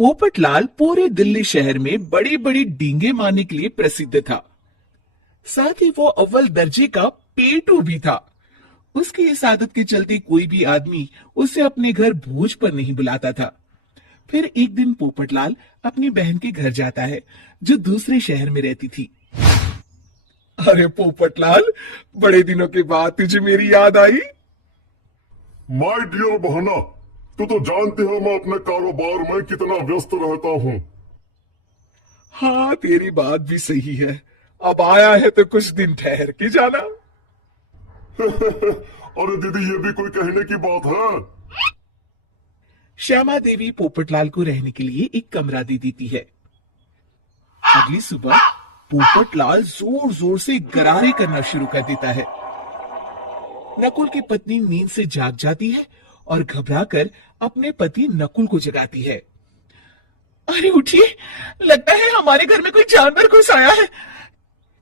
पोपटलाल पूरे दिल्ली शहर में बड़ी बड़ी डींगे मारने के लिए प्रसिद्ध था। साथ ही वो अव्वल दर्जे का पेटू भी था। उसकी इस आदत के चलते कोई भी आदमी उसे अपने घर भोज पर नहीं बुलाता था। फिर एक दिन पोपटलाल अपनी बहन के घर जाता है, जो दूसरे शहर में रहती थी। अरे पोपटलाल, बड़े दिनों के बाद तुझे मेरी याद आई। माय डियर बहना, तू तो जानती है मैं अपने कारोबार में कितना व्यस्त रहता हूँ। हाँ, तेरी बात भी सही है। अब आया है तो कुछ दिन ठहर के जाना। अरे दीदी, ये भी कोई कहने की बात है। श्यामा देवी पोपटलाल को रहने के लिए एक कमरा दे देती है। अगली सुबह पोपटलाल जोर जोर से गरारे करना शुरू कर देता है। नकुल की पत्नी नींद से जाग जाती है और घबराकर अपने पति नकुल को जगाती है। अरे उठिए, लगता है हमारे घर में कोई जानवर घुस आया है।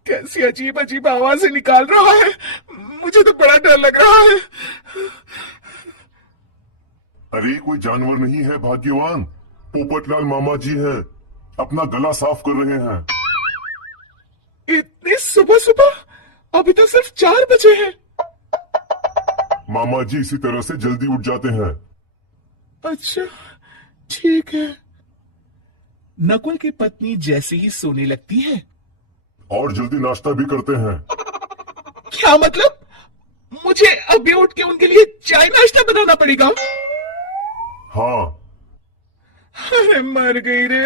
कैसी अजीब अजीब आवाजें निकाल रहा है, मुझे तो बड़ा डर लग रहा है। अरे कोई जानवर नहीं है भाग्यवान, पोपटलाल मामा जी है, अपना गला साफ कर रहे हैं। इतनी सुबह सुबह? अभी तो सिर्फ 4 बजे हैं। मामा जी इसी तरह से जल्दी उठ जाते हैं। अच्छा, ठीक है। नकुल की पत्नी जैसे ही सोने लगती है, और जल्दी नाश्ता भी करते हैं। क्या मतलब? मुझे अभी उठ के उनके लिए चाय नाश्ता बनाना पड़ेगा? हाँ। अरे मर गई रे,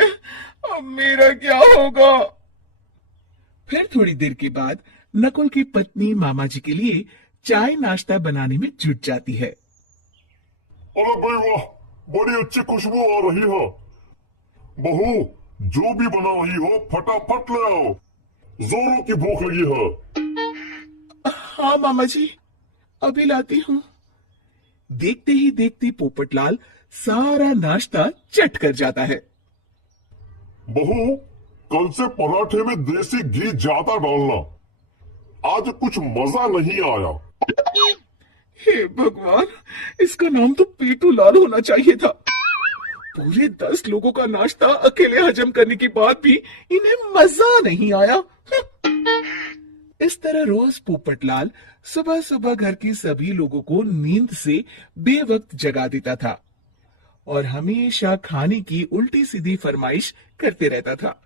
अब मेरा क्या होगा? फिर थोड़ी देर के बाद नकुल की पत्नी मामा जी के लिए चाय नाश्ता बनाने में जुट जाती है। अरे भाई वाह, बड़ी अच्छी खुशबू आ रही है। बहू, जो भी बना रही हो फटाफट ले आओ, जोरों की भूख लगी है। हाँ मामा जी, अभी लाती हूँ। देखते ही देखते पोपटलाल सारा नाश्ता चट कर जाता है। बहू, कल से पराठे में देसी घी ज्यादा डालना, आज कुछ मजा नहीं आया। हे भगवान, इसका नाम तो पेटू लाल होना चाहिए था। पूरे 10 लोगों का नाश्ता अकेले हजम करने के बाद भी इन्हें मजा नहीं आया। इस तरह रोज पोपटलाल सुबह सुबह घर के सभी लोगों को नींद से बेवक्त जगा देता था और हमेशा खाने की उल्टी सीधी फरमाइश करते रहता था।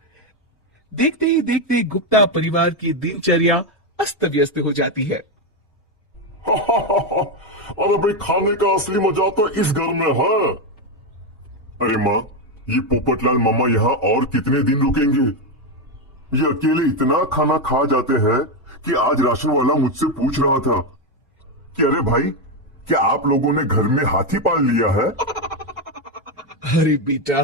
देखते ही देखते गुप्ता परिवार की दिनचर्या अस्त व्यस्त हो जाती है। अरे भाई, खाने का असली मजा तो इस घर में है। अरे माँ, ये पोपटलाल मामा यहाँ और कितने दिन रुकेंगे? ये अकेले इतना खाना खा जाते हैं कि आज राशन वाला मुझसे पूछ रहा था कि अरे भाई, क्या आप लोगों ने घर में हाथी पाल लिया है? अरे बेटा,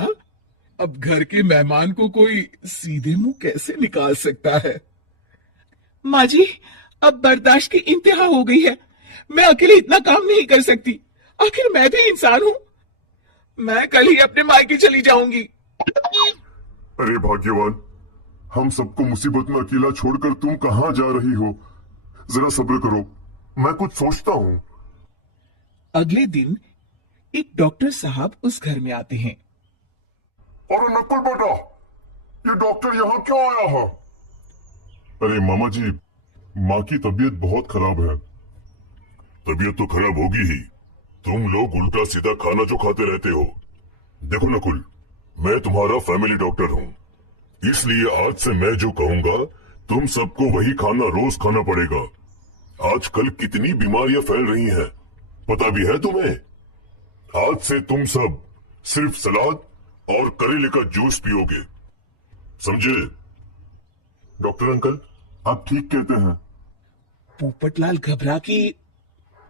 अब घर के मेहमान को कोई सीधे मुंह कैसे निकाल सकता है? माँ जी, अब बर्दाश्त की इंतहा हो गई है। मैं अकेले इतना काम नहीं कर सकती। आखिर मैं भी इंसान हूँ। मैं कल ही अपने मायके चली जाऊंगी। अरे भाग्यवान, हम सबको मुसीबत में अकेला छोड़कर तुम कहाँ जा रही हो? जरा सब्र करो, मैं कुछ सोचता हूँ। अगले दिन एक डॉक्टर साहब उस घर में आते हैं। अरे नकुल बेटा, ये डॉक्टर यहाँ क्यों आया है? अरे मामा जी, माँ की तबीयत बहुत खराब है। तबीयत तो खराब होगी ही, तुम लोग उल्टा सीधा खाना जो खाते रहते हो। देखो नकुल, मैं तुम्हारा फैमिली डॉक्टर हूँ, इसलिए आज से मैं जो कहूंगा तुम सबको वही खाना रोज खाना पड़ेगा। आजकल कितनी बीमारियां फैल रही हैं, पता भी है तुम्हें? आज से तुम सब सिर्फ सलाद और करेले का जूस पियोगे, समझे? डॉक्टर अंकल, आप ठीक कहते हैं। पोपटलाल घबरा के,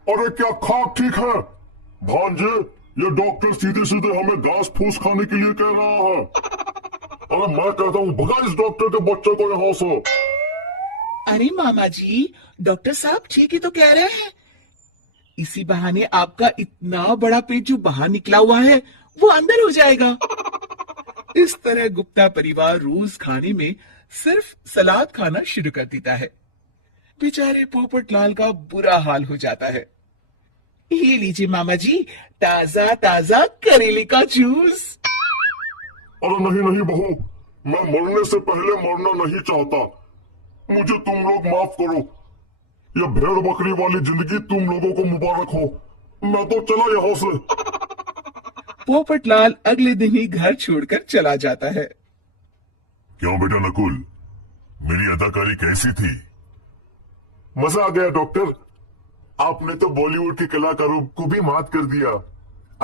अरे क्या खाक ठीक है भांजे, ये डॉक्टर सीधे सीधे हमें घास फूस खाने के लिए कह रहा है। अरे मैं कहता हूँ भगा इस डॉक्टर के बच्चे को यहाँ से। अरे मामा जी, डॉक्टर साहब ठीक ही तो कह रहे हैं। इसी बहाने आपका इतना बड़ा पेट जो बाहर निकला हुआ है वो अंदर हो जाएगा। इस तरह गुप्ता परिवार रोज खाने में सिर्फ सलाद खाना शुरू कर देता है। बेचारे पोपटलाल का बुरा हाल हो जाता है। ये लीजिए मामा जी, ताजा ताजा करेले का जूस। अरे नहीं नहीं बहू, मैं मरने से पहले मरना नहीं चाहता। मुझे तुम लोग माफ करो। यह भेड़ बकरी वाली जिंदगी तुम लोगों को मुबारक हो। मैं तो चला यहाँ से। पोपटलाल अगले दिन ही घर छोड़कर चला जाता है। क्यों बेटा नकुल, मेरी अदाकारी कैसी थी? मजा आ गया डॉक्टर। आपने तो बॉलीवुड के कलाकारों को भी मात कर दिया।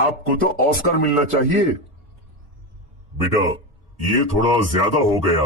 आपको तो ऑस्कर मिलना चाहिए। बेटा, ये थोड़ा ज्यादा हो गया।